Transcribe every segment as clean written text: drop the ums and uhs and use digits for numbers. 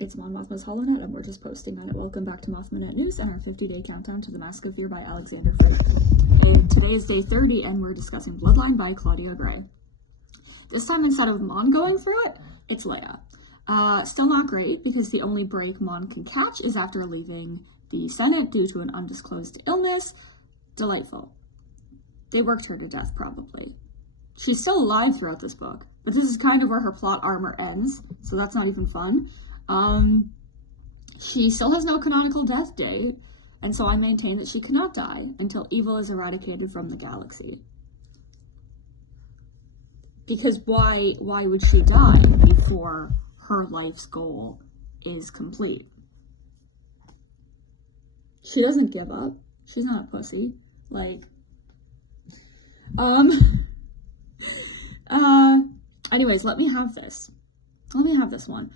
It's Mon Mothma's HoloNet, and we're just posting on it. Welcome back to Mothmanet News and our 50-day countdown to the Mask of Fear by Alexander Frey. And today is day 30, and we're discussing Bloodline by Claudia Gray. This time, instead of Mon going through it, it's Leia. Still not great, because the only break Mon can catch is after leaving the Senate due to an undisclosed illness. Delightful. They worked her to death, probably. She's still alive throughout this book, but this is kind of where her plot armor ends, so that's not even fun. She still has no canonical death date, and so I maintain that she cannot die until evil is eradicated from the galaxy. Because why would she die before her life's goal is complete? She doesn't give up. She's not a pussy. Anyways, let me have this. Let me have this one.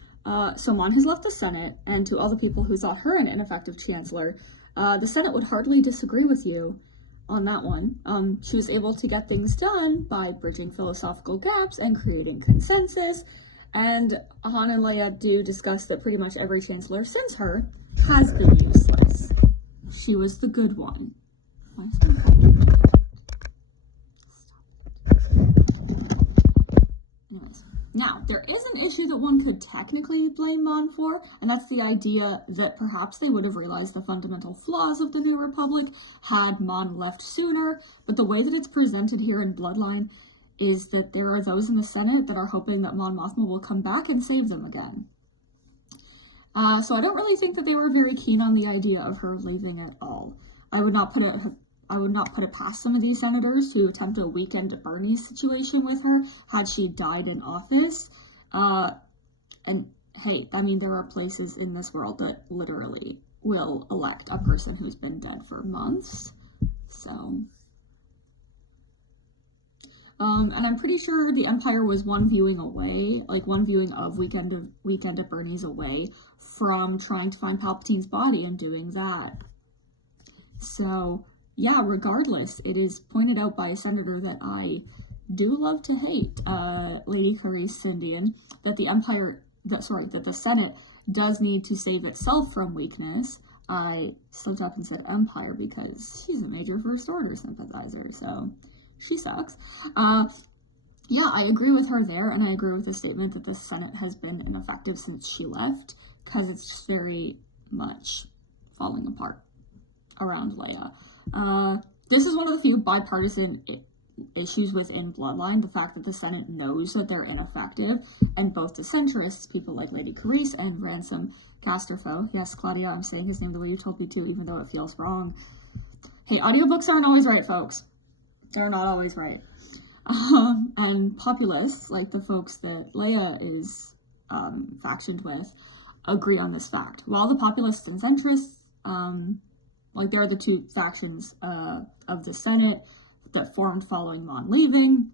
So Mon has left the Senate, and to all the people who thought her an ineffective chancellor, the Senate would hardly disagree with you on that one. She was able to get things done by bridging philosophical gaps and creating consensus, and Han and Leia do discuss that pretty much every chancellor since her has been useless. She was the good one. Why is my phone doing that? Anyways. Now, there is an issue that one could technically blame Mon for, and that's the idea that perhaps they would have realized the fundamental flaws of the New Republic had Mon left sooner, but the way that it's presented here in Bloodline is that there are those in the Senate that are hoping that Mon Mothma will come back and save them again. So I don't really think that they were very keen on the idea of her leaving at all. I would not put it past some of these senators to attempt a weekend at Bernie's situation with her had she died in office. And hey, I mean, there are places in this world that literally will elect a person who's been dead for months. So, and I'm pretty sure the Empire was one viewing away, like one viewing of Weekend at Bernie's away from trying to find Palpatine's body and doing that. So, yeah, regardless, it is pointed out by a senator that I do love to hate, Lady Clarice Sindian, that that the Senate does need to save itself from weakness. I slipped up and said Empire because she's a major First Order sympathizer, so she sucks. Yeah, I agree with her there, and I agree with the statement that the Senate has been ineffective since she left, because it's just very much falling apart around Leia. This is one of the few bipartisan issues within Bloodline, the fact that the Senate knows that they're ineffective, and both the centrists, people like Lady Clarice and Ransom Casterfo, yes, Claudia, I'm saying his name the way you told me to, even though it feels wrong. Hey, audiobooks aren't always right, folks. They're not always right. And populists, like the folks that Leia is factioned with, agree on this fact. While the populists and centrists, there are the two factions of the Senate that formed following Mon leaving,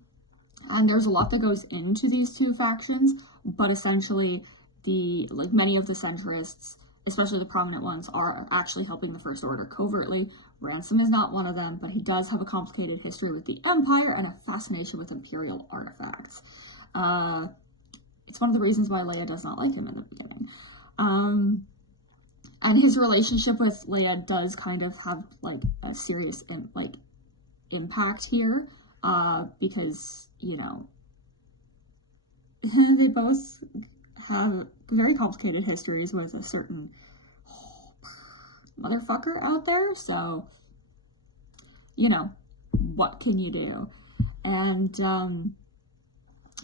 and there's a lot that goes into these two factions, but essentially many of the centrists, especially the prominent ones, are actually helping the First Order covertly. Ransom is not one of them, but he does have a complicated history with the Empire and a fascination with Imperial artifacts. It's one of the reasons why Leia does not like him in the beginning. And his relationship with Leia does kind of have a serious impact here, because they both have very complicated histories with a certain motherfucker out there. So what can you do? And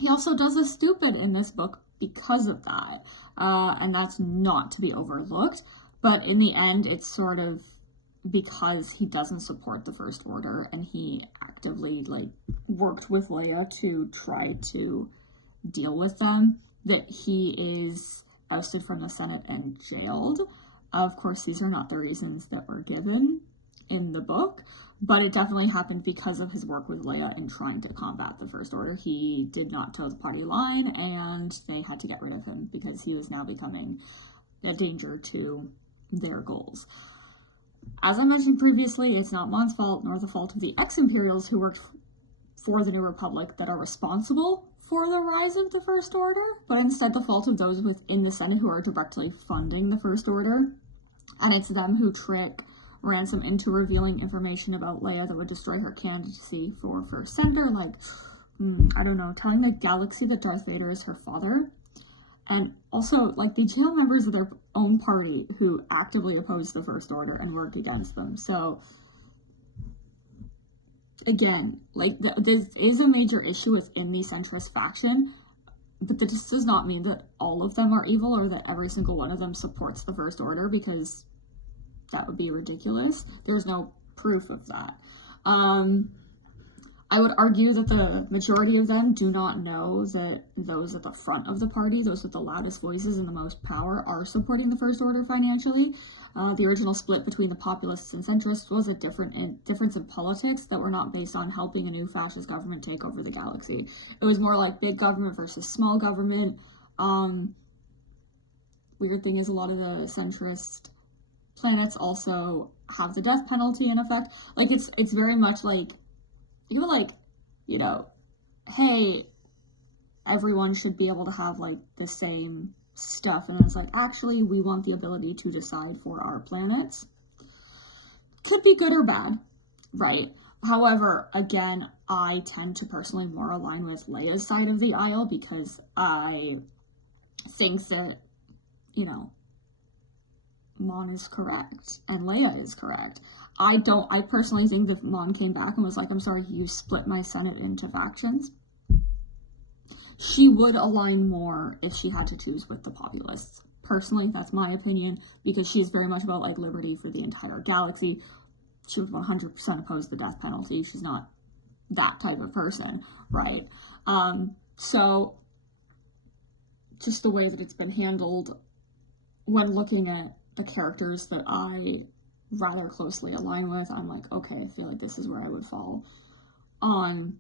he also does a stupid in this book because of that, and that's not to be overlooked. But in the end, it's sort of because he doesn't support the First Order, and he actively worked with Leia to try to deal with them, that he is ousted from the Senate and jailed. Of course, these are not the reasons that were given in the book, but it definitely happened because of his work with Leia in trying to combat the First Order. He did not toe the party line, and they had to get rid of him because he was now becoming a danger to their goals. As I mentioned previously, it's not Mon's fault, nor the fault of the ex-Imperials who worked for the New Republic that are responsible for the rise of the First Order, but instead the fault of those within the Senate who are directly funding the First Order. And it's them who trick Ransom into revealing information about Leia that would destroy her candidacy for First Senator, like, I don't know, telling the galaxy that Darth Vader is her father. And also, like, they jail members of their own party who actively oppose the First Order and work against them. So, again, like, this is a major issue within the centrist faction, but this does not mean that all of them are evil or that every single one of them supports the First Order, because that would be ridiculous. There's no proof of that. I would argue that the majority of them do not know that those at the front of the party, those with the loudest voices and the most power, are supporting the First Order financially. The original split between the populists and centrists was a difference in politics that were not based on helping a new fascist government take over the galaxy. It was more like big government versus small government. Weird thing is, a lot of the centrist planets also have the death penalty in effect. Like, it's very much like, you're like, you know, hey, everyone should be able to have, like, the same stuff. And it's like, actually, we want the ability to decide for our planets. Could be good or bad, right? However, again, I tend to personally more align with Leia's side of the aisle, because I think that, you know, Mon is correct and Leia is correct. I personally think that Mon came back and was like, I'm sorry, you split my Senate into factions. She would align more if she had to choose with the populists. Personally, that's my opinion, because she's very much about, like, liberty for the entire galaxy. She would 100% oppose the death penalty. She's not that type of person, right? So just the way that it's been handled when looking at the characters that I rather closely align with, I'm like, okay, I feel like this is where I would fall on,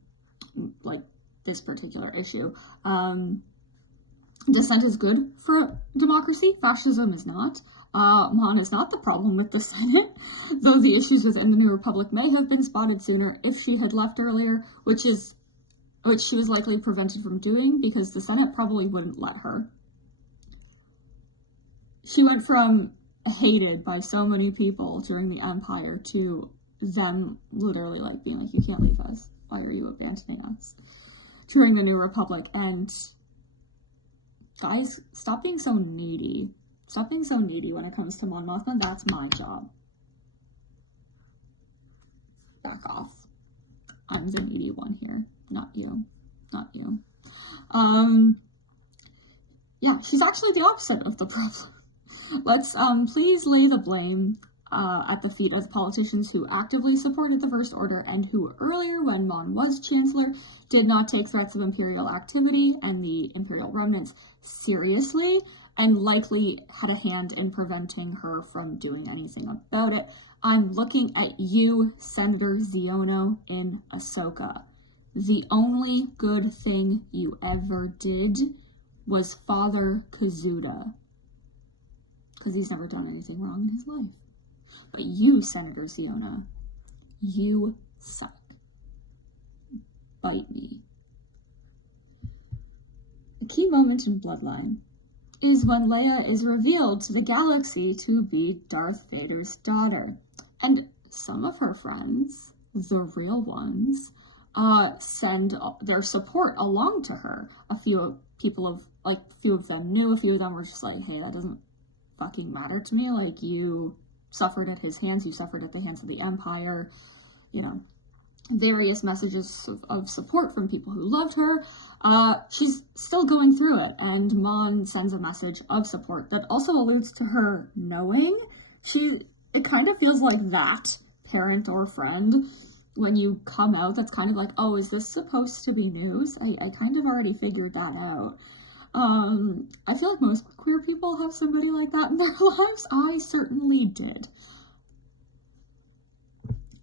like, this particular issue. Dissent is good for democracy. Fascism is not. Mon is not the problem with the Senate, though the issues within the New Republic may have been spotted sooner if she had left earlier, which she was likely prevented from doing because the Senate probably wouldn't let her. She went from hated by so many people during the Empire to them literally, like, being like, you can't leave us. Why are you abandoning us? During the New Republic. And guys, stop being so needy. Stop being so needy when it comes to Mon Mothma. That's my job. Back off. I'm the needy one here. Not you. Not you. Yeah, she's actually the opposite of the problem. Let's please lay the blame at the feet of the politicians who actively supported the First Order and who earlier, when Mon was Chancellor, did not take threats of Imperial activity and the Imperial remnants seriously, and likely had a hand in preventing her from doing anything about it. I'm looking at you, Senator Xiono in Ahsoka. The only good thing you ever did was Father Kazuda, because he's never done anything wrong in his life. But you, Senator Xiono, you suck. Bite me. A key moment in Bloodline is when Leia is revealed to the galaxy to be Darth Vader's daughter. And some of her friends, the real ones, send their support along to her. A few of them knew, a few of them were just like, hey, that doesn't fucking matter to me. Like, you suffered at his hands, you suffered at the hands of the Empire, you know, various messages of support from people who loved her. She's still going through it, and Mon sends a message of support that also alludes to her knowing. It kind of feels like that parent or friend, when you come out, that's kind of like, oh, is this supposed to be news? I kind of already figured that out. I feel like most queer people have somebody like that in their lives. I certainly did.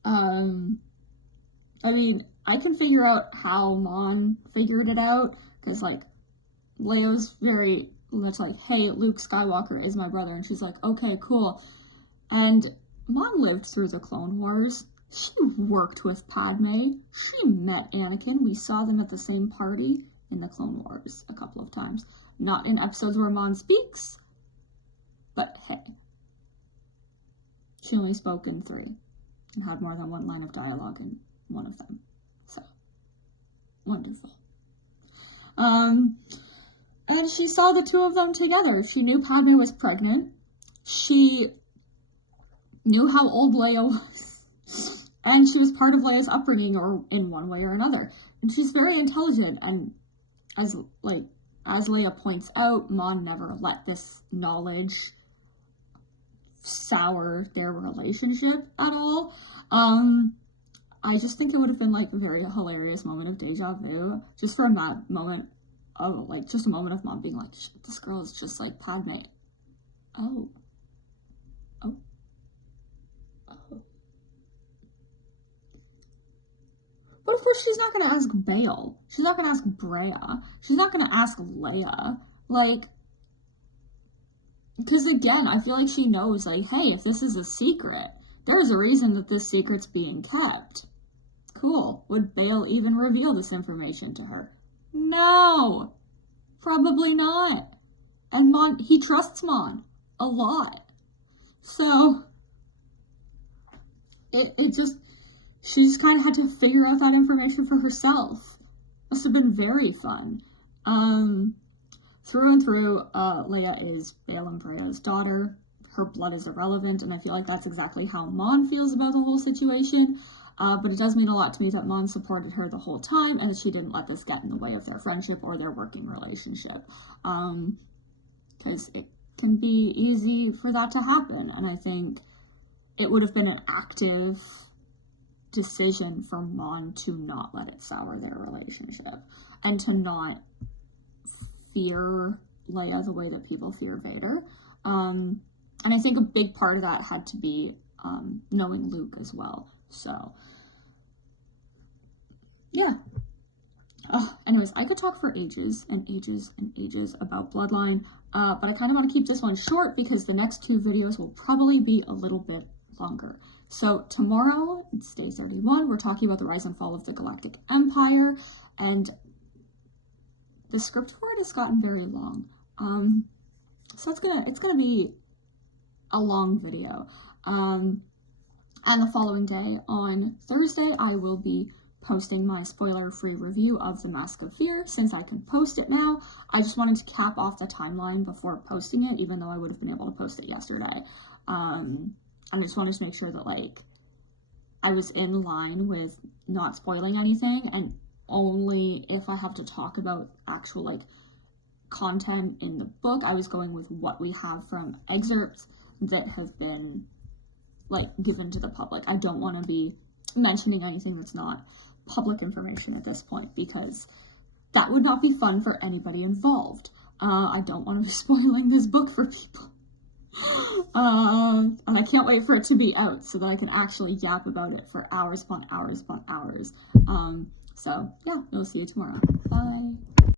I mean, I can figure out how Mon figured it out, because, like, Leia's very much like, hey, Luke Skywalker is my brother, and she's like, okay, cool. And Mon lived through the Clone Wars. She worked with Padme. She met Anakin. We saw them at the same party in the Clone Wars a couple of times. Not in episodes where Mon speaks, but hey. She only spoke in 3 and had more than one line of dialogue in one of them. So, wonderful. And she saw the 2 of them together. She knew Padme was pregnant. She knew how old Leia was. And she was part of Leia's upbringing, or in one way or another. And she's very intelligent, and as Leia points out, Mon never let this knowledge sour their relationship at all. I just think it would have been like a very hilarious moment of deja vu, just for a moment of just a moment of Mom being like, shit, this girl is just like Padme. Oh. But of course she's not going to ask Bail. She's not going to ask Brea. She's not going to ask Leia. Because again, I feel like she knows, hey, if this is a secret, there's a reason that this secret's being kept. Cool. Would Bail even reveal this information to her? No. Probably not. And Mon, he trusts Mon a lot. So, she just kind of had to figure out that information for herself. Must have been very fun. Through and through, Leia is Bail and Brea's daughter. Her blood is irrelevant, and I feel like that's exactly how Mon feels about the whole situation. But it does mean a lot to me that Mon supported her the whole time, and that she didn't let this get in the way of their friendship or their working relationship. Because it can be easy for that to happen, and I think it would have been an active decision for Mon to not let it sour their relationship, and to not fear Leia the way that people fear Vader. And I think a big part of that had to be knowing Luke as well. So, yeah. Anyways, I could talk for ages and ages and ages about Bloodline, but I kind of want to keep this one short because the next 2 videos will probably be a little bit longer. So tomorrow, it's day 31, we're talking about the rise and fall of the Galactic Empire, and the script for it has gotten very long. So it's gonna be a long video. And the following day, on Thursday, I will be posting my spoiler-free review of The Mask of Fear. Since I can post it now, I just wanted to cap off the timeline before posting it, even though I would have been able to post it yesterday. I just wanted to make sure that, I was in line with not spoiling anything, and only if I have to talk about actual, content in the book, I was going with what we have from excerpts that have been, given to the public. I don't want to be mentioning anything that's not public information at this point, because that would not be fun for anybody involved. I don't want to be spoiling this book for people. And I can't wait for it to be out so that I can actually yap about it for hours upon hours upon hours. So yeah, we'll see you tomorrow. Bye.